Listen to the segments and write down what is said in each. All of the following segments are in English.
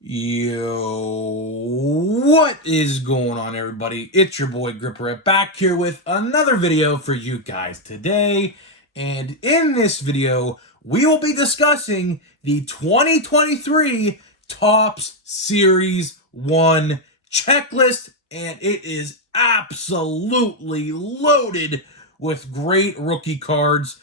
Yo, what is going on, everybody? It's your boy Gripper back here with another video for you guys today. And in this video, we will be discussing the 2023 Topps Series 1 checklist, and it is absolutely loaded with great rookie cards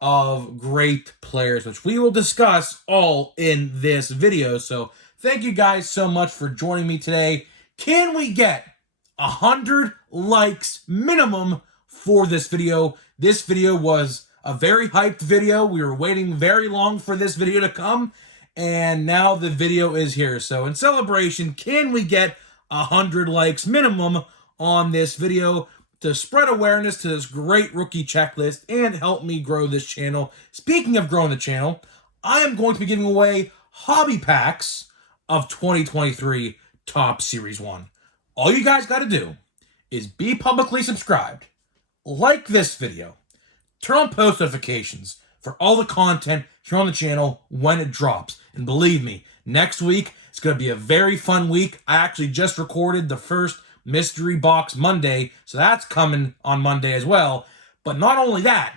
of great players, which we will discuss all in this video. So thank you guys so much for joining me today. Can we get 100 likes minimum for this video? This video was a very hyped video. We were waiting very long for this video to come, and now the video is here. So in celebration, can we get 100 likes minimum on this video to spread awareness to this great rookie checklist and help me grow this channel? Speaking of growing the channel, I am going to be giving away hobby packs of 2023 Topps Series 1. All you guys got to do is be publicly subscribed, like this video, turn on post notifications for all the content here on the channel when it drops. And believe me, next week it's going to be a very fun week. I actually just recorded the first Mystery Box Monday, so that's coming on Monday as well. But not only that,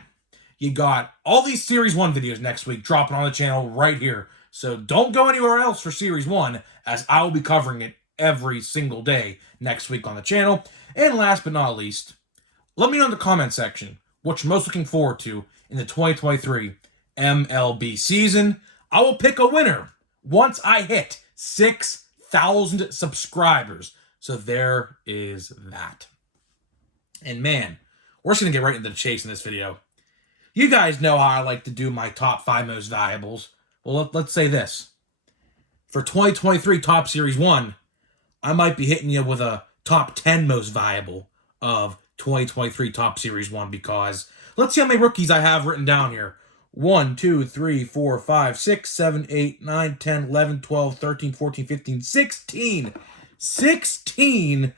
you got all these Series 1 videos next week dropping on the channel right here. So don't go anywhere else for Series 1, as I will be covering it every single day next week on the channel. And last but not least, let me know in the comment section what you're most looking forward to in the 2023 MLB season. I will pick a winner once I hit 6,000 subscribers. So there is that. And man, we're just going to get right into the chase in this video. You guys know how I like to do my top 5 most valuables. Well, let's say this. For 2023 Topps Series 1, I might be hitting you with a top 10 most valuable of 2023 Topps Series 1, because let's see how many rookies I have written down here. 1, 2, 3, 4, 5, 6, 7, 8, 9, 10, 11, 12, 13, 14, 15, 16. 16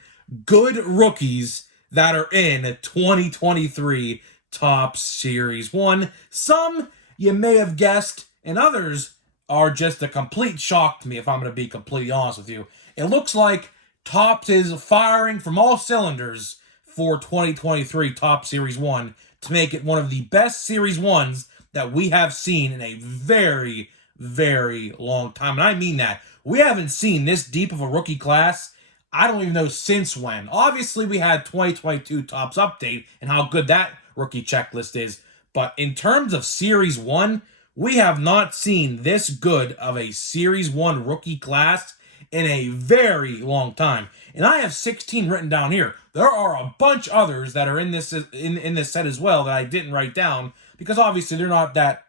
good rookies that are in 2023 Topps Series 1. Some you may have guessed, and others are just a complete shock to me, if I'm going to be completely honest with you. It looks like Topps is firing from all cylinders for 2023 Topps Series 1 to make it one of the best Series 1s that we have seen in a very, very long time. And I mean that. We haven't seen this deep of a rookie class, I don't even know since when. Obviously, we had 2022 Topps Update and how good that rookie checklist is. But in terms of Series 1, we have not seen this good of a Series 1 rookie class in a very long time. And I have 16 written down here. There are a bunch others that are in this in this set as well that I didn't write down, because obviously they're not that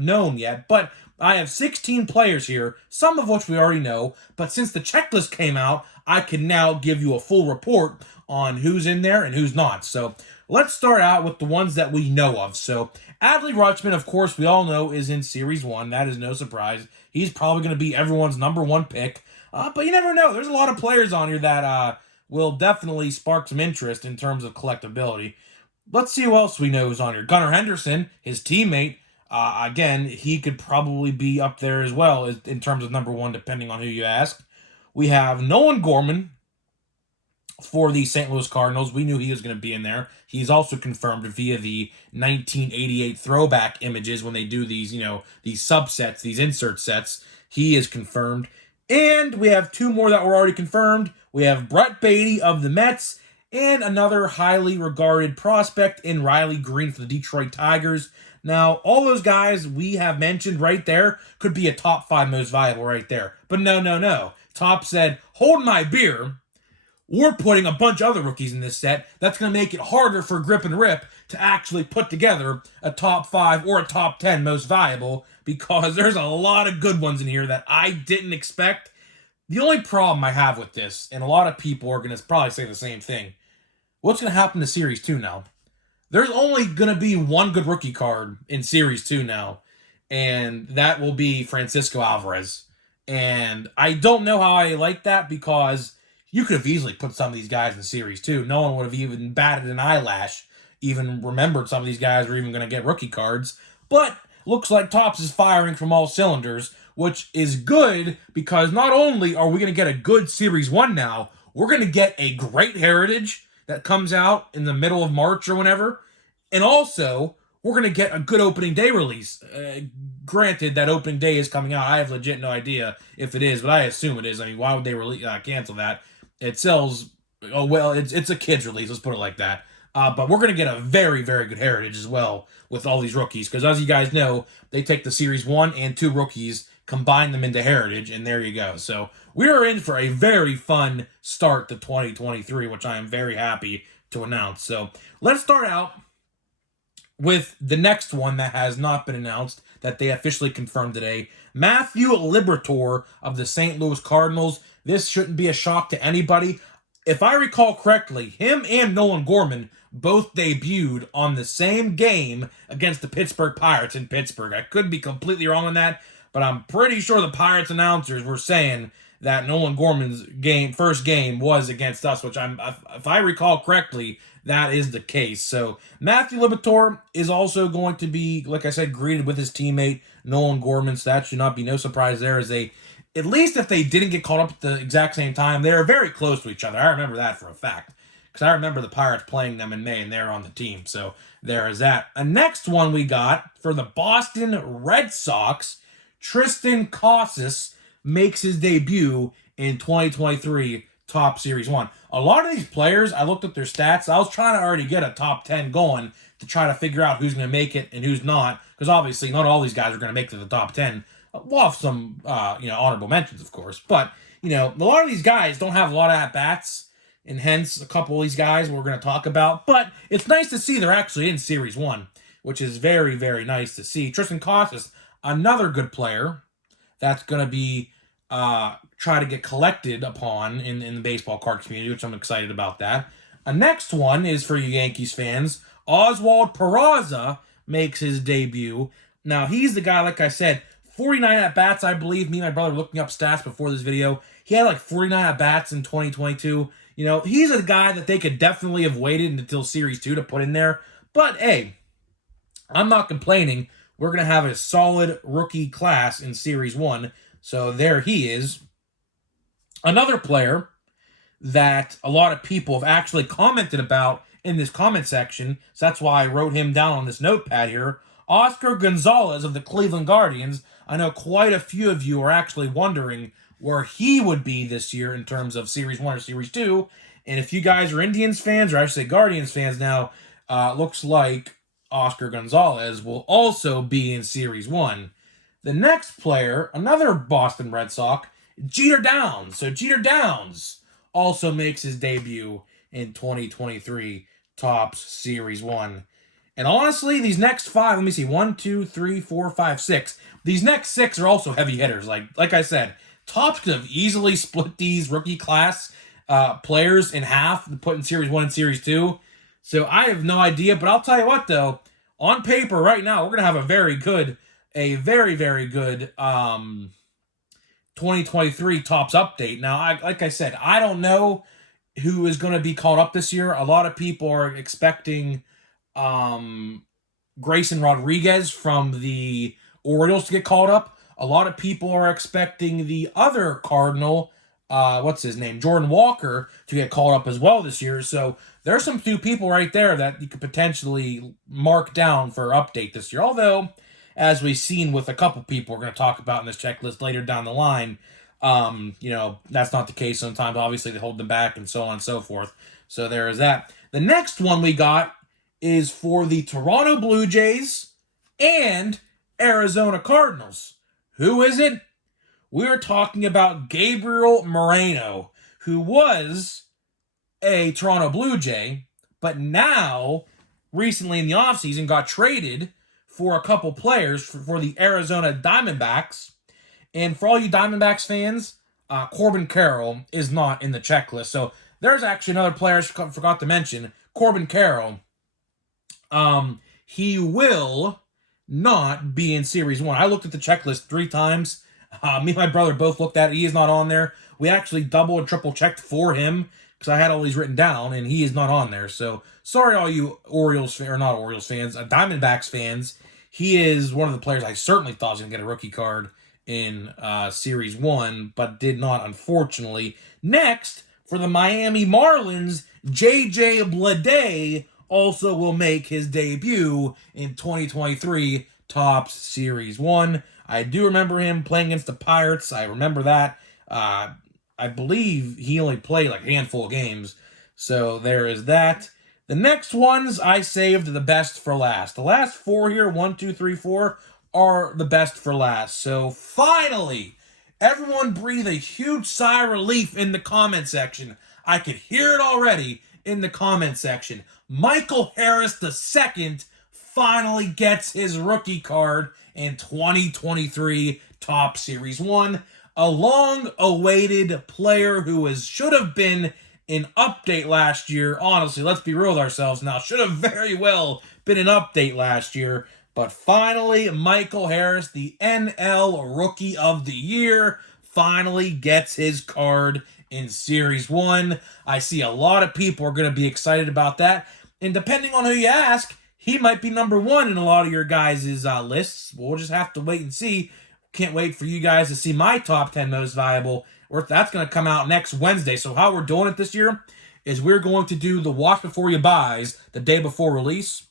known yet. But I have 16 players here, some of which we already know, but since the checklist came out, I can now give you a full report on who's in there and who's not. So let's start out with the ones that we know of. So Adley Rutschman, of course, we all know is in Series 1. That is no surprise. He's probably going to be everyone's number 1 pick. But you never know. There's a lot of players on here that will definitely spark some interest in terms of collectability. Let's see who else we know is on here. Gunnar Henderson, his teammate. Again, he could probably be up there as well in terms of number 1, depending on who you ask. We have Nolan Gorman for the St. Louis Cardinals. We knew he was going to be in there. He's also confirmed via the 1988 throwback images when they do these, these subsets, these insert sets. He is confirmed. And we have 2 more that were already confirmed. We have Brett Baty of the Mets and another highly regarded prospect in Riley Green for the Detroit Tigers. Now, all those guys we have mentioned right there could be a top 5 most valuable right there. But no. Top said, hold my beer. We're putting a bunch of other rookies in this set. That's going to make it harder for Grip and Rip to actually put together a top 5 or a top 10 most valuable, because there's a lot of good ones in here that I didn't expect. The only problem I have with this, and a lot of people are going to probably say the same thing, what's going to happen to Series 2 now? There's only going to be one good rookie card in Series 2 now, and that will be Francisco Alvarez. And I don't know how I like that, because you could have easily put some of these guys in Series 2. No one would have even batted an eyelash, even remembered some of these guys were even going to get rookie cards. But looks like Topps is firing from all cylinders which is good because not only are we going to get a good Series 1 now, we're going to get a great Heritage that comes out in the middle of March or whenever, and also we're going to get a good opening day release. Granted, that opening day is coming out. I have legit no idea if it is, but I assume it is. I mean, why would they cancel that? It sells. Oh well, it's a kids release. Let's put it like that. But we're going to get a very, very good Heritage as well with all these rookies. Because as you guys know, they take the Series 1 and 2 rookies, combine them into Heritage, and there you go. So we are in for a very fun start to 2023, which I am very happy to announce. So let's start out with the next one that has not been announced, that they officially confirmed today. Matthew Liberatore of the St. Louis Cardinals. This shouldn't be a shock to anybody. If I recall correctly, him and Nolan Gorman both debuted on the same game against the Pittsburgh Pirates in Pittsburgh. I could be completely wrong on that, but I'm pretty sure the Pirates announcers were saying that Nolan Gorman's first game was against us, which if I recall correctly, that is the case. So Matthew Liberatore is also going to be, like I said, greeted with his teammate Nolan Gorman. So that should not be no surprise there, as at least if they didn't get caught up at the exact same time, they were very close to each other. I remember that for a fact, because I remember the Pirates playing them in May, and they're on the team. So there is that. A next one we got for the Boston Red Sox, Triston Casas makes his debut in 2023 Top Series 1. A lot of these players, I looked at their stats. I was trying to already get a top 10 going to try to figure out who's going to make it and who's not, because obviously not all these guys are going to make it to the top 10. We'll have some, honorable mentions, of course. But, a lot of these guys don't have a lot of at-bats, and hence a couple of these guys we're going to talk about. But it's nice to see they're actually in Series 1, which is very, very nice to see. Triston Casas, another good player that's going to be try to get collected upon in the baseball card community, which I'm excited about that. A next one is for you Yankees fans. Oswald Peraza makes his debut. Now, he's the guy, like I said, 49 at-bats, I believe. Me and my brother were looking up stats before this video. He had like 49 at-bats in 2022. He's a guy that they could definitely have waited until Series 2 to put in there. But, hey, I'm not complaining. We're going to have a solid rookie class in Series 1. So there he is. Another player that a lot of people have actually commented about in this comment section, so that's why I wrote him down on this notepad here, Oscar Gonzalez of the Cleveland Guardians. I know quite a few of you are actually wondering where he would be this year in terms of Series 1 or Series 2. And if you guys are Indians fans, or I should say Guardians fans now, looks like Oscar Gonzalez will also be in Series 1. The next player, another Boston Red Sox, Jeter Downs. So Jeter Downs also makes his debut in 2023 Topps Series 1. And honestly, these next 5, let me see, 1, 2, 3, 4, 5, 6. These next 6 are also heavy hitters. Like I said, Topps could have easily split these rookie class players in half, put in Series 1 and Series 2. So I have no idea, but I'll tell you what, though, on paper right now, we're going to have a very, very good 2023 Topps update. Now, like I said, I don't know who is going to be called up this year. A lot of people are expecting Grayson Rodriguez from the Orioles to get called up. A lot of people are expecting the other Cardinal, Jordan Walker, to get called up as well this year. So there's some few people right there that you could potentially mark down for update this year. Although, as we've seen with a couple people we're going to talk about in this checklist later down the line, that's not the case sometimes. Obviously, they hold them back and so on and so forth. So there is that. The next one we got is for the Toronto Blue Jays and Arizona Cardinals. Who is it? We are talking about Gabriel Moreno, who was a Toronto Blue Jay, but now, recently in the offseason, got traded for a couple players for the Arizona Diamondbacks. And for all you Diamondbacks fans, Corbin Carroll is not in the checklist. So there's actually another player I forgot to mention, Corbin Carroll. He will not be in Series 1. I looked at the checklist 3 times. Me and my brother both looked at it. He is not on there. We actually double and triple checked for him because I had all these written down, and he is not on there. So sorry, all you Diamondbacks fans. He is one of the players I certainly thought was going to get a rookie card in Series 1, but did not, unfortunately. Next, for the Miami Marlins, J.J. Bleday also will make his debut in 2023 Topps Series 1. I do remember him playing against the Pirates. I remember that. I believe he only played like a handful of games. So there is that. The next ones I saved the best for last. The last four here, 1, 2, 3, 4, are the best for last. So finally, everyone breathe a huge sigh of relief in the comment section. I could hear it already in the comment section. Michael Harris II finally gets his rookie card in 2023 Topps Series 1. A long-awaited player who should have been an update last year. Honestly, let's be real with ourselves now. Should have very well been an update last year. But finally, Michael Harris, the NL Rookie of the Year, finally gets his card in Series 1. I see a lot of people are going to be excited about that. And depending on who you ask, he might be number one in a lot of your guys' lists. We'll just have to wait and see. Can't wait for you guys to see my top 10 most valuable. That's going to come out next Wednesday. So how we're doing it this year is we're going to do the watch before you buys the day before release.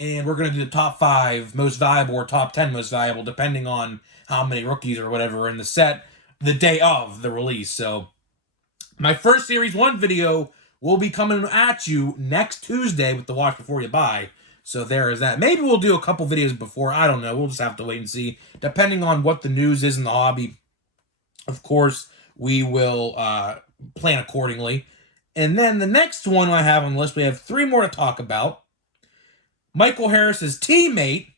And we're going to do the top 5 most valuable or top 10 most valuable, depending on how many rookies or whatever are in the set the day of the release. So my first Series 1 video will be coming at you next Tuesday with the watch before you buy. So there is that. Maybe we'll do a couple videos before. I don't know. We'll just have to wait and see. Depending on what the news is in the hobby, of course, we will plan accordingly. And then the next one I have on the list, we have 3 more to talk about. Michael Harris's teammate,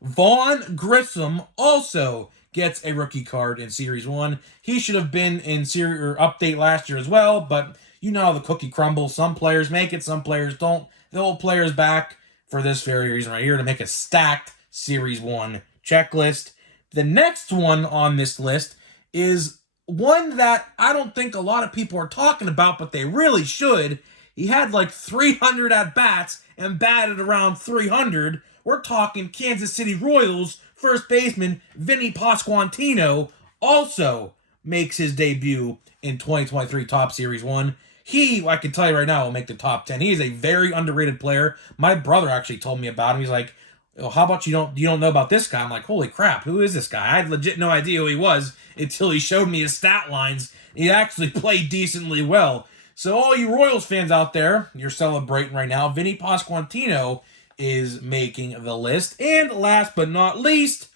Vaughn Grissom, also gets a rookie card in Series 1. He should have been in series or update last year as well, but you know how the cookie crumbles. Some players make it, some players don't. The old players back for this very reason right here, to make a stacked Series 1 checklist. The next one on this list is one that I don't think a lot of people are talking about, but they really should. He had like 300 at-bats and batted around 300. We're talking Kansas City Royals first baseman Vinny Pasquantino also makes his debut in 2023 Topps Series 1. He, I can tell you right now, will make the top 10. He is a very underrated player. My brother actually told me about him. He's like, oh, how about you don't know about this guy? I'm like, holy crap, who is this guy? I had legit no idea who he was until he showed me his stat lines. He actually played decently well. So all you Royals fans out there, you're celebrating right now. Vinny Pasquantino is making the list. And last but not least,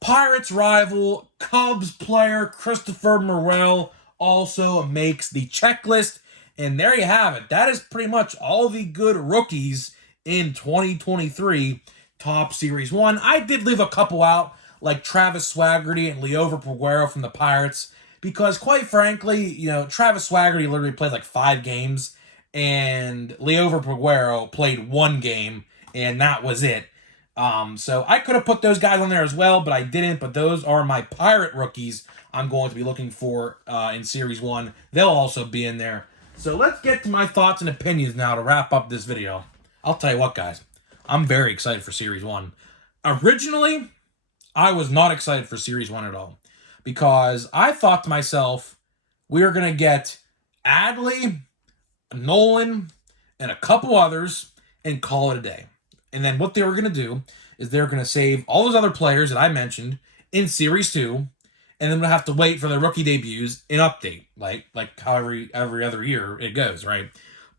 Pirates rival, Cubs player Christopher Morel also makes the checklist. And there you have it. That is pretty much all the good rookies in 2023 Topps Series 1. I did leave a couple out, like Travis Swaggerty and Liover Peguero from the Pirates, because quite frankly, you know, Travis Swaggerty literally played like 5 games, and Liover Peguero played 1 game, and that was it. So I could have put those guys on there as well, but I didn't. But those are my Pirate rookies I'm going to be looking for in Series 1. They'll also be in there. So let's get to my thoughts and opinions now to wrap up this video. I'll tell you what, guys. I'm very excited for Series 1. Originally, I was not excited for Series 1 at all, because I thought to myself, we are going to get Adley, Nolan, and a couple others and call it a day. And then what they were going to do is they're going to save all those other players that I mentioned in Series 2, and then we'll have to wait for their rookie debuts in update, like how every other year it goes, right?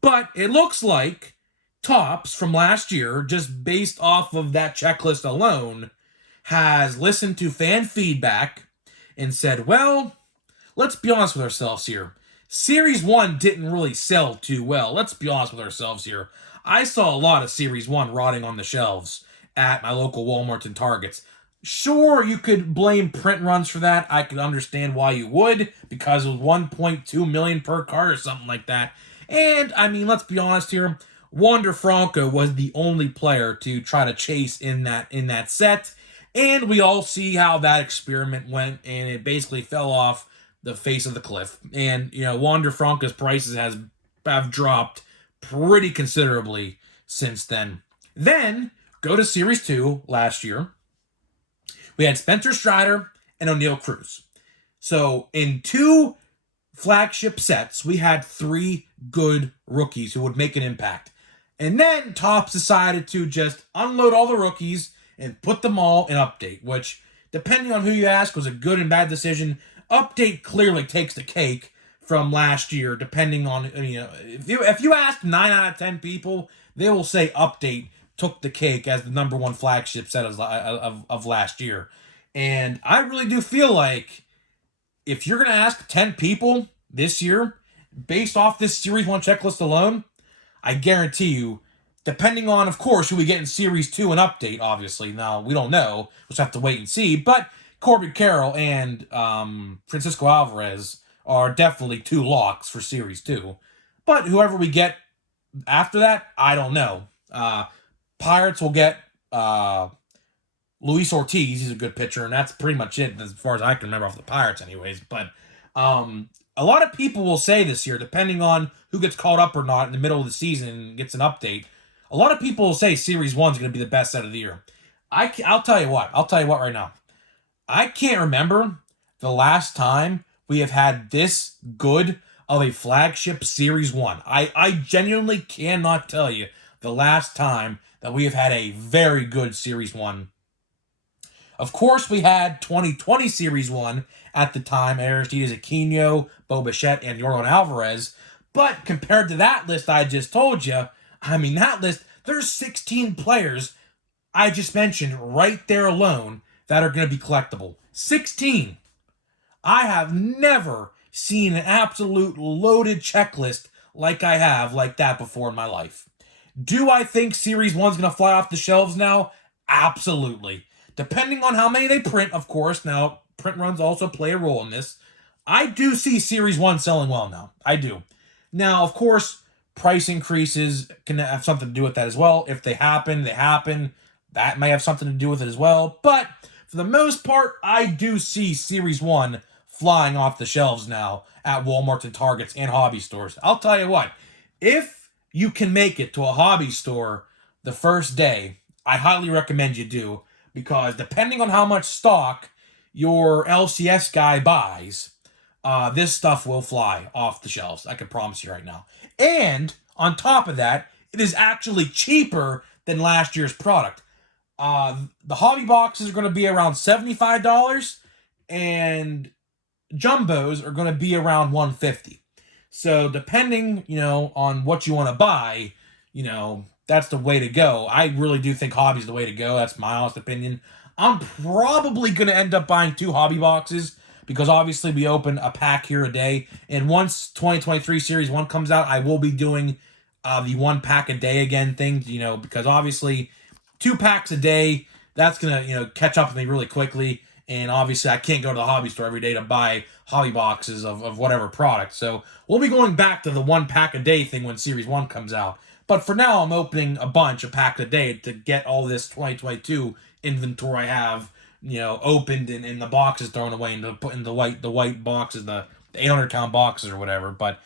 But it looks like Topps from last year, just based off of that checklist alone, has listened to fan feedback and said, well, let's be honest with ourselves here. Series 1 didn't really sell too well. Let's be honest with ourselves here. I saw a lot of Series 1 rotting on the shelves at my local Walmarts and Targets. Sure, you could blame print runs for that. I could understand why you would, because it was 1.2 million per card or something like that. And, I mean, let's be honest here. Wander Franco was the only player to try to chase in that set. And we all see how that experiment went, and it basically fell off the face of the cliff. And, you know, Wander Franco's prices have dropped pretty considerably since then. Then, go to Series 2 last year. We had Spencer Strider and O'Neal Cruz. So in 2 flagship sets, we had 3 good rookies who would make an impact. And then Topps decided to just unload all the rookies and put them all in Update, which, depending on who you ask, was a good and bad decision. Update clearly takes the cake from last year, depending on, if you ask 9 out of 10 people, they will say Update took the cake as the number 1 flagship set of last year. And I really do feel like if you're going to ask 10 people this year, based off this Series 1 checklist alone, I guarantee you, depending on, of course, who we get in Series 2 and Update, obviously. Now, we don't know. We'll just have to wait and see. But Corbin Carroll and Francisco Alvarez are definitely 2 locks for Series 2. But whoever we get after that, I don't know. Pirates will get Luis Ortiz. He's a good pitcher, and that's pretty much it as far as I can remember off the Pirates anyways. But a lot of people will say this year, depending on who gets called up or not in the middle of the season and gets an update, a lot of people will say Series 1 is going to be the best set of the year. I'll tell you what. I'll tell you what right now. I can't remember the last time we have had this good of a flagship Series 1. I genuinely cannot tell you the last time that we have had a very good Series 1. Of course, we had 2020 Series 1 at the time, Aristides Aquino, Bo Bichette, and Yordan Alvarez. But compared to that list I just told you, I mean, that list, there's 16 players I just mentioned right there alone that are going to be collectible. 16. I have never seen an absolute loaded checklist like I have like that before in my life. Do I think Series 1's going to fly off the shelves now? Absolutely. Depending on how many they print, of course. Now, print runs also play a role in this. I do see Series 1 selling well now. I do. Now, of course, price increases can have something to do with that as well. If they happen, they happen. That may have something to do with it as well. But for the most part, I do see Series 1 flying off the shelves now at Walmart and Targets and hobby stores. I'll tell you what, if you can make it to a hobby store the first day, I highly recommend you do, because depending on how much stock your LCS guy buys, this stuff will fly off the shelves. I can promise you right now. And on top of that, it is actually cheaper than last year's product. The hobby boxes are going to be around $75, and jumbos are going to be around $150. So depending, on what you want to buy, that's the way to go. I really do think hobby's the way to go. That's my honest opinion. I'm probably going to end up buying 2 hobby boxes, because obviously we open a pack here a day. And once 2023 Series 1 comes out, I will be doing the 1 pack a day again thing, because obviously 2 packs a day, that's going to, catch up with me really quickly. And obviously I can't go to the hobby store every day to buy hobby boxes of whatever product. So we'll be going back to the 1 pack a day thing when Series 1 comes out. But for now, I'm opening a pack a day to get all this 2022 inventory I have, opened and the boxes thrown away and to put in the white boxes, the 800-count boxes or whatever. But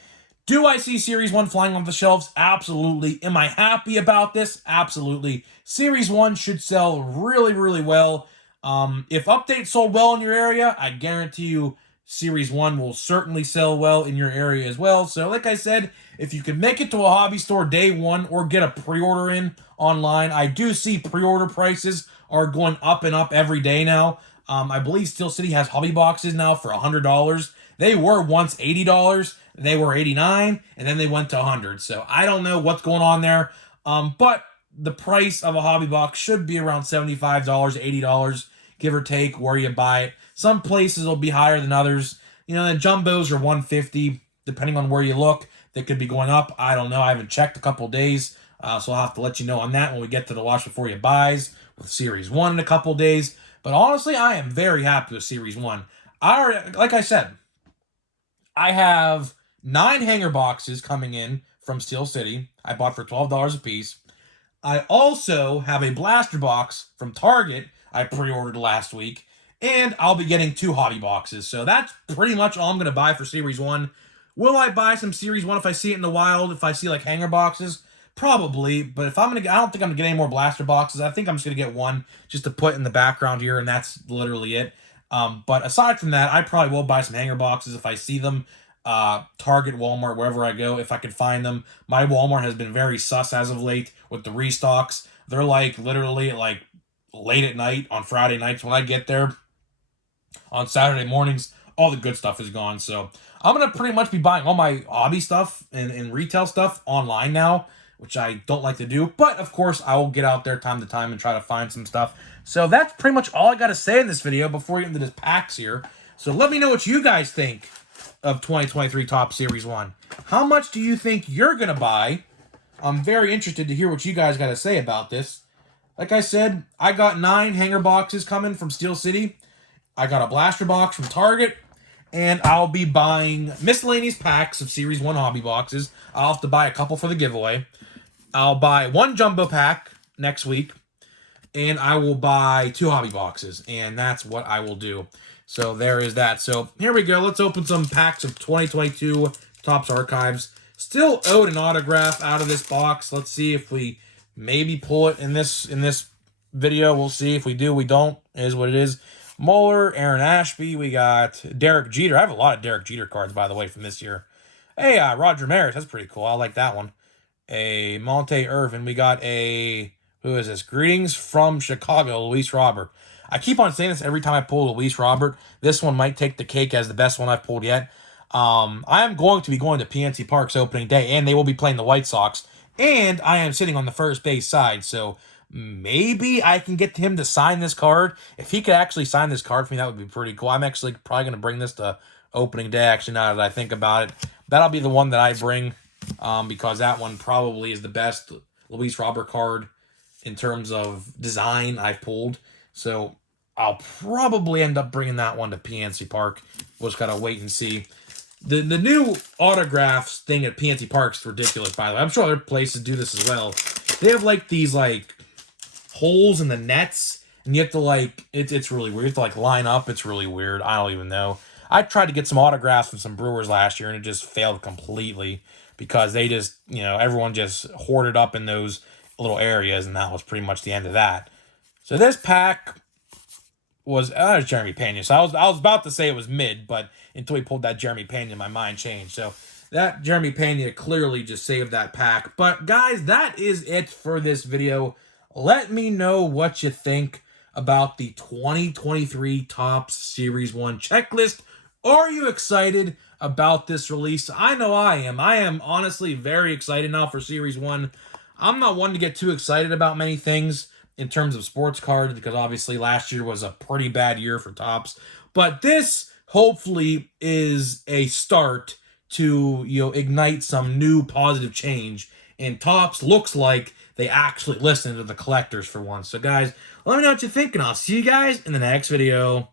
do I see Series 1 flying off the shelves? Absolutely. Am I happy about this? Absolutely. Series 1 should sell really, really well. If Update sold well in your area, I guarantee you Series 1 will certainly sell well in your area as well. So like I said, if you can make it to a hobby store day 1 or get a pre-order in online, I do see pre-order prices are going up and up every day now. I believe Steel City has hobby boxes now for $100. They were once $80. They were $89, and then they went to $100. So I don't know what's going on there. But the price of a hobby box should be around $75, $80, give or take where you buy it. Some places will be higher than others. The jumbos are $150, depending on where you look. They could be going up. I don't know. I haven't checked a couple days, so I'll have to let you know on that when we get to the Watch Before You buys with Series 1 in a couple days. But honestly, I am very happy with Series 1. Like I said, I have 9 hanger boxes coming in from Steel City. I bought for $12 a piece. I also have a blaster box from Target I pre-ordered last week. And I'll be getting 2 hobby boxes. So that's pretty much all I'm going to buy for Series 1. Will I buy some Series 1 if I see it in the wild, if I see like hanger boxes? Probably. But if I don't think I'm going to get any more blaster boxes. I think I'm just going to get 1 just to put in the background here, and that's literally it. But aside from that, I probably will buy some hanger boxes if I see them. Target, Walmart, wherever I go, if I can find them. My Walmart has been very sus as of late with the restocks. They're like literally like late at night on Friday nights. When I get there on Saturday mornings, all the good stuff is gone. So I'm gonna pretty much be buying all my hobby stuff and retail stuff online now, which I don't like to do. But of course, I will get out there time to time and try to find some stuff. So that's pretty much all I got to say in this video before we get into this packs here. So let me know what you guys think of 2023 Topps Series 1. How much do you think you're going to buy? I'm very interested to hear what you guys got to say about this. Like I said, I got 9 hanger boxes coming from Steel City. I got a blaster box from Target. And I'll be buying miscellaneous packs of Series 1 hobby boxes. I'll have to buy a couple for the giveaway. I'll buy 1 jumbo pack next week. And I will buy 2 hobby boxes. And that's what I will do. So there is that. So here we go. Let's open some packs of 2022 Topps Archives. Still owed an autograph out of this box. Let's see if we maybe pull it in this video. We'll see. If we do, we don't. It is what it is. Mueller, Aaron Ashby. We got Derek Jeter. I have a lot of Derek Jeter cards, by the way, from this year. Hey, Roger Maris. That's pretty cool. I like that one. A Monte Irvin. We got a... Who is this? Greetings from Chicago, Luis Robert. I keep on saying this every time I pull Luis Robert. This one might take the cake as the best one I've pulled yet. I am going to be going to PNC Park's opening day, and they will be playing the White Sox. And I am sitting on the first base side, so maybe I can get him to sign this card. If he could actually sign this card for me, that would be pretty cool. I'm actually probably going to bring this to opening day, actually, now that I think about it. That'll be the one that I bring, because that one probably is the best Luis Robert card in terms of design I've pulled. So I'll probably end up bringing that one to PNC Park. We'll just gotta wait and see. The new autographs thing at PNC Park's ridiculous, by the way. I'm sure other places do this as well. They have like these like holes in the nets, and you have to like it's really weird. You have to like line up. It's really weird. I don't even know. I tried to get some autographs from some Brewers last year, and it just failed completely because they just, everyone just hoarded up in those little areas, and that was pretty much the end of that. So this pack was Jeremy Pena. So I was about to say it was mid, but until he pulled that Jeremy Pena, my mind changed. So that Jeremy Pena clearly just saved that pack. But guys, that is it for this video. Let me know what you think about the 2023 Topps Series 1 checklist. Are you excited about this release? I know I am. I am honestly very excited now for Series 1. I'm not one to get too excited about many things in terms of sports cards, because obviously last year was a pretty bad year for Topps. But this hopefully is a start to, ignite some new positive change. And Topps looks like they actually listen to the collectors for once. So guys, let me know what you think, and I'll see you guys in the next video.